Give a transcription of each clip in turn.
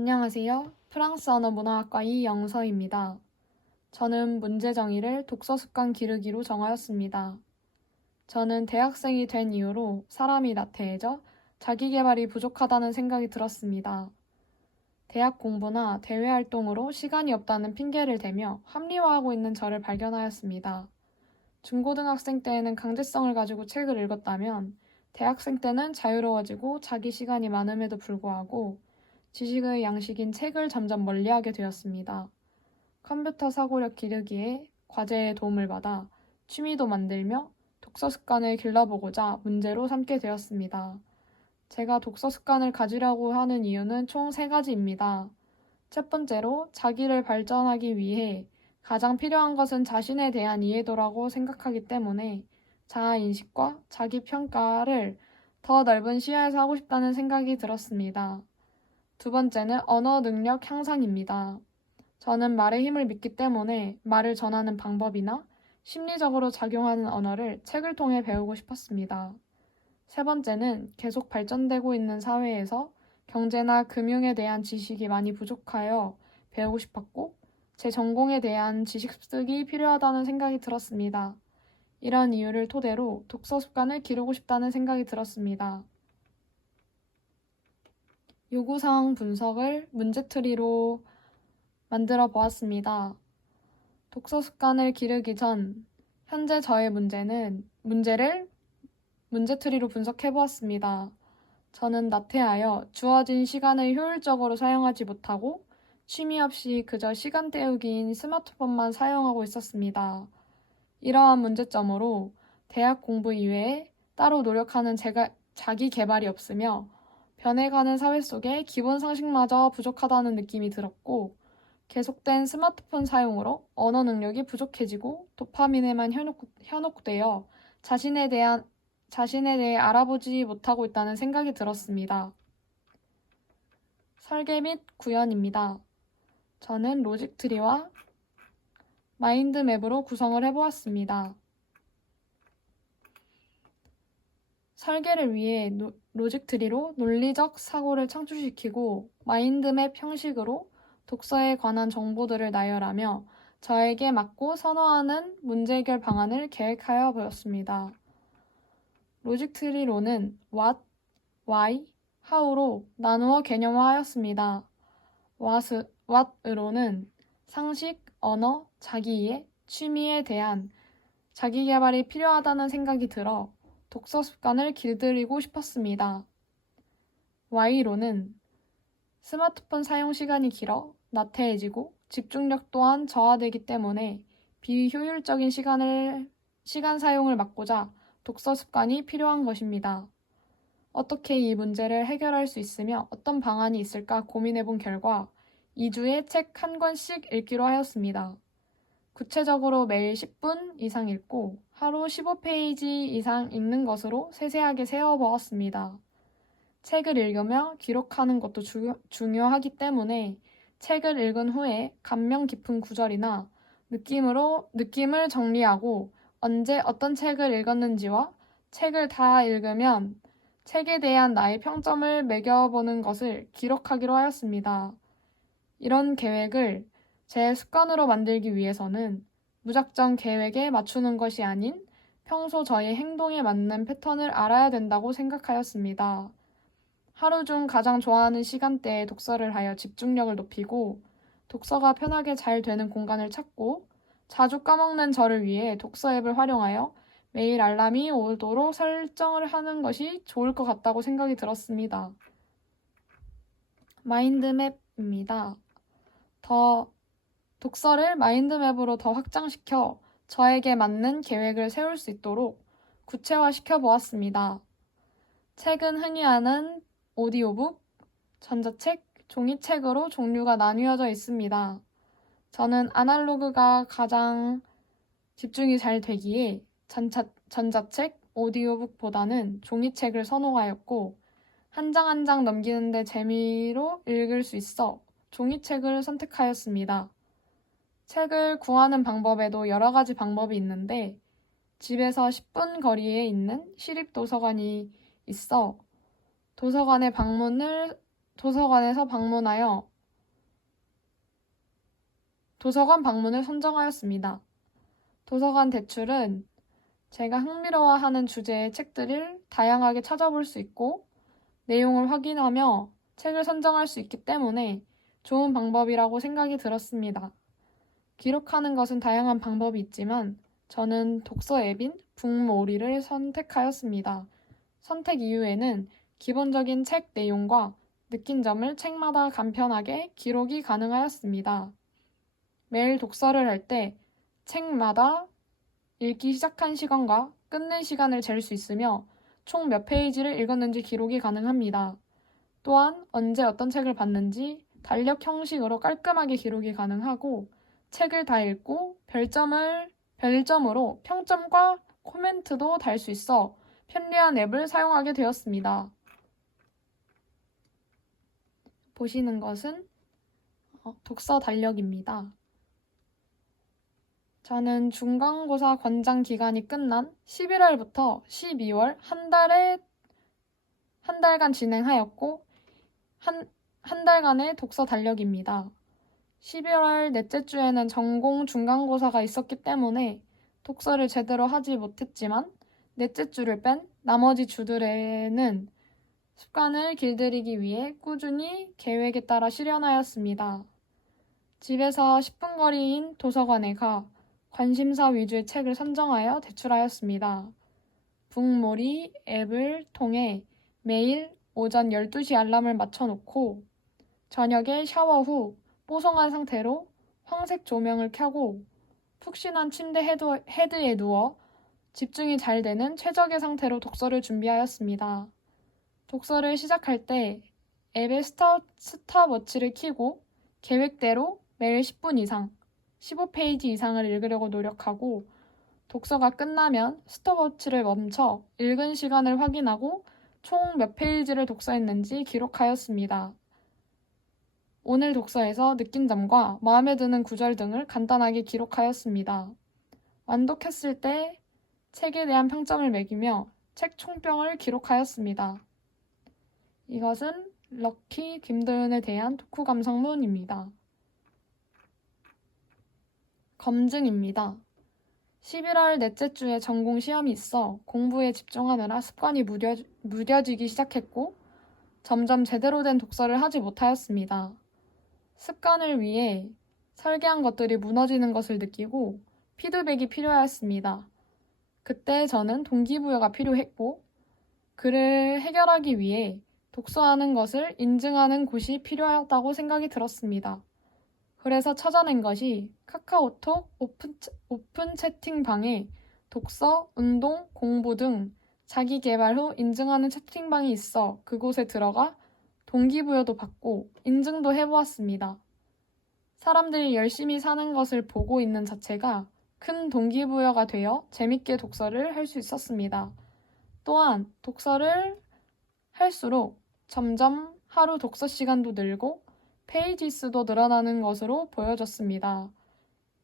안녕하세요. 프랑스 언어 문화학과 이영서입니다. 저는 문제 정의를 독서 습관 기르기로 정하였습니다. 저는 대학생이 된 이후로 사람이 나태해져 자기 개발이 부족하다는 생각이 들었습니다. 대학 공부나 대외 활동으로 시간이 없다는 핑계를 대며 합리화하고 있는 저를 발견하였습니다. 중고등학생 때에는 강제성을 가지고 책을 읽었다면 대학생 때는 자유로워지고 자기 시간이 많음에도 불구하고 지식의 양식인 책을 점점 멀리하게 되었습니다. 컴퓨터 사고력 기르기에 과제에 도움을 받아 취미도 만들며 독서 습관을 길러보고자 문제로 삼게 되었습니다. 제가 독서 습관을 가지려고 하는 이유는 총 3가지입니다. 첫 번째로 자기를 발전하기 위해 가장 필요한 것은 자신에 대한 이해도라고 생각하기 때문에 자아인식과 자기평가를 더 넓은 시야에서 하고 싶다는 생각이 들었습니다. 두 번째는 언어 능력 향상입니다. 저는 말의 힘을 믿기 때문에 말을 전하는 방법이나 심리적으로 작용하는 언어를 책을 통해 배우고 싶었습니다. 세 번째는 계속 발전되고 있는 사회에서 경제나 금융에 대한 지식이 많이 부족하여 배우고 싶었고, 제 전공에 대한 지식 습득이 필요하다는 생각이 들었습니다. 이런 이유를 토대로 독서 습관을 기르고 싶다는 생각이 들었습니다. 요구사항 분석을 문제트리로 만들어 보았습니다. 독서 습관을 기르기 전 현재 저의 문제를 문제트리로 분석해 보았습니다. 저는 나태하여 주어진 시간을 효율적으로 사용하지 못하고 취미 없이 그저 시간 때우기인 스마트폰만 사용하고 있었습니다. 이러한 문제점으로 대학 공부 이외에 따로 노력하는 자기 개발이 없으며 변해가는 사회 속에 기본 상식마저 부족하다는 느낌이 들었고, 계속된 스마트폰 사용으로 언어 능력이 부족해지고 도파민에만 현혹되어 자신에 대해 알아보지 못하고 있다는 생각이 들었습니다. 설계 및 구현입니다. 저는 로직트리와 마인드맵으로 구성을 해보았습니다. 설계를 위해 로직트리로 논리적 사고를 창출시키고 마인드맵 형식으로 독서에 관한 정보들을 나열하며 저에게 맞고 선호하는 문제 해결 방안을 계획하여 보였습니다. 로직트리로는 what, why, how로 나누어 개념화하였습니다. what으로는 상식, 언어, 자기이해, 취미에 대한 자기 개발이 필요하다는 생각이 들어 독서 습관을 길들이고 싶었습니다. Y로는 스마트폰 사용 시간이 길어 나태해지고 집중력 또한 저하되기 때문에 비효율적인 시간 사용을 막고자 독서 습관이 필요한 것입니다. 어떻게 이 문제를 해결할 수 있으며 어떤 방안이 있을까 고민해 본 결과 2주에 책 1권씩 읽기로 하였습니다. 구체적으로 매일 10분 이상 읽고 하루 15페이지 이상 읽는 것으로 세세하게 세워보았습니다. 책을 읽으며 기록하는 것도 중요하기 때문에 책을 읽은 후에 감명 깊은 구절이나 느낌을 정리하고 언제 어떤 책을 읽었는지와 책을 다 읽으면 책에 대한 나의 평점을 매겨보는 것을 기록하기로 하였습니다. 이런 계획을 제 습관으로 만들기 위해서는 무작정 계획에 맞추는 것이 아닌 평소 저의 행동에 맞는 패턴을 알아야 된다고 생각하였습니다. 하루 중 가장 좋아하는 시간대에 독서를 하여 집중력을 높이고 독서가 편하게 잘 되는 공간을 찾고 자주 까먹는 저를 위해 독서 앱을 활용하여 매일 알람이 오도록 설정을 하는 것이 좋을 것 같다고 생각이 들었습니다. 마인드맵입니다. 독서를 마인드맵으로 더 확장시켜 저에게 맞는 계획을 세울 수 있도록 구체화시켜 보았습니다. 책은 흔히 아는 오디오북, 전자책, 종이책으로 종류가 나뉘어져 있습니다. 저는 아날로그가 가장 집중이 잘 되기에 전자책, 오디오북보다는 종이책을 선호하였고, 한 장 한 장 넘기는데 재미로 읽을 수 있어 종이책을 선택하였습니다. 책을 구하는 방법에도 여러 가지 방법이 있는데 집에서 10분 거리에 있는 시립도서관이 있어 도서관에 방문을 도서관에서 방문하여 도서관 방문을 선정하였습니다. 도서관 대출은 제가 흥미로워하는 주제의 책들을 다양하게 찾아볼 수 있고 내용을 확인하며 책을 선정할 수 있기 때문에 좋은 방법이라고 생각이 들었습니다. 기록하는 것은 다양한 방법이 있지만 저는 독서 앱인 북모리를 선택하였습니다. 선택 이유에는 기본적인 책 내용과 느낀 점을 책마다 간편하게 기록이 가능하였습니다. 매일 독서를 할 때 책마다 읽기 시작한 시간과 끝낸 시간을 잴 수 있으며 총 몇 페이지를 읽었는지 기록이 가능합니다. 또한 언제 어떤 책을 봤는지 달력 형식으로 깔끔하게 기록이 가능하고 책을 다 읽고 별점으로 평점과 코멘트도 달 수 있어 편리한 앱을 사용하게 되었습니다. 보시는 것은 독서 달력입니다. 저는 중간고사 권장 기간이 끝난 11월부터 12월 한 달간 진행하였고 한 달간의 독서 달력입니다. 11월 넷째 주에는 전공 중간고사가 있었기 때문에 독서를 제대로 하지 못했지만 넷째 주를 뺀 나머지 주들에는 습관을 길들이기 위해 꾸준히 계획에 따라 실현하였습니다. 집에서 10분 거리인 도서관에 가 관심사 위주의 책을 선정하여 대출하였습니다. 북모리 앱을 통해 매일 오전 12시 알람을 맞춰놓고 저녁에 샤워 후 뽀송한 상태로 황색 조명을 켜고 푹신한 침대 헤드에 누워 집중이 잘 되는 최적의 상태로 독서를 준비하였습니다. 독서를 시작할 때 앱의 스탑워치를 켜고 계획대로 매일 10분 이상, 15페이지 이상을 읽으려고 노력하고 독서가 끝나면 스톱워치를 멈춰 읽은 시간을 확인하고 총 몇 페이지를 독서했는지 기록하였습니다. 오늘 독서에서 느낀 점과 마음에 드는 구절 등을 간단하게 기록하였습니다. 완독했을 때 책에 대한 평점을 매기며 책 총평을 기록하였습니다. 이것은 럭키 김도윤에 대한 독후 감상문입니다. 검증입니다. 11월 넷째 주에 전공 시험이 있어 공부에 집중하느라 습관이 무뎌지기 시작했고 점점 제대로 된 독서를 하지 못하였습니다. 습관을 위해 설계한 것들이 무너지는 것을 느끼고 피드백이 필요하였습니다. 그때 저는 동기부여가 필요했고 그를 해결하기 위해 독서하는 것을 인증하는 곳이 필요하다고 생각이 들었습니다. 그래서 찾아낸 것이 카카오톡 오픈 채팅방에 독서, 운동, 공부 등 자기 개발 후 인증하는 채팅방이 있어 그곳에 들어가 동기부여도 받고 인증도 해보았습니다. 사람들이 열심히 사는 것을 보고 있는 자체가 큰 동기부여가 되어 재밌게 독서를 할 수 있었습니다. 또한 독서를 할수록 점점 하루 독서 시간도 늘고 페이지 수도 늘어나는 것으로 보여졌습니다.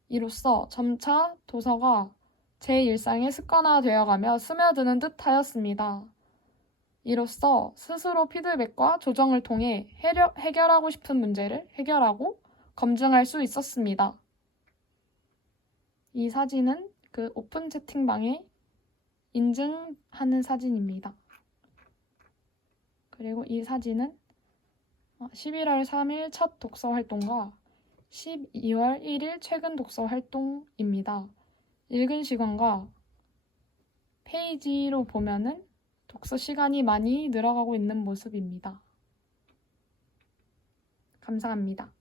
이로써 점차 도서가 제 일상의 습관화되어가며 스며드는 듯 하였습니다. 이로써 스스로 피드백과 조정을 통해 해결하고 싶은 문제를 해결하고 검증할 수 있었습니다. 이 사진은 그 오픈 채팅방에 인증하는 사진입니다. 그리고 이 사진은 11월 3일 첫 독서 활동과 12월 1일 최근 독서 활동입니다. 읽은 시간과 페이지로 보면은 독서 시간이 많이 늘어가고 있는 모습입니다. 감사합니다.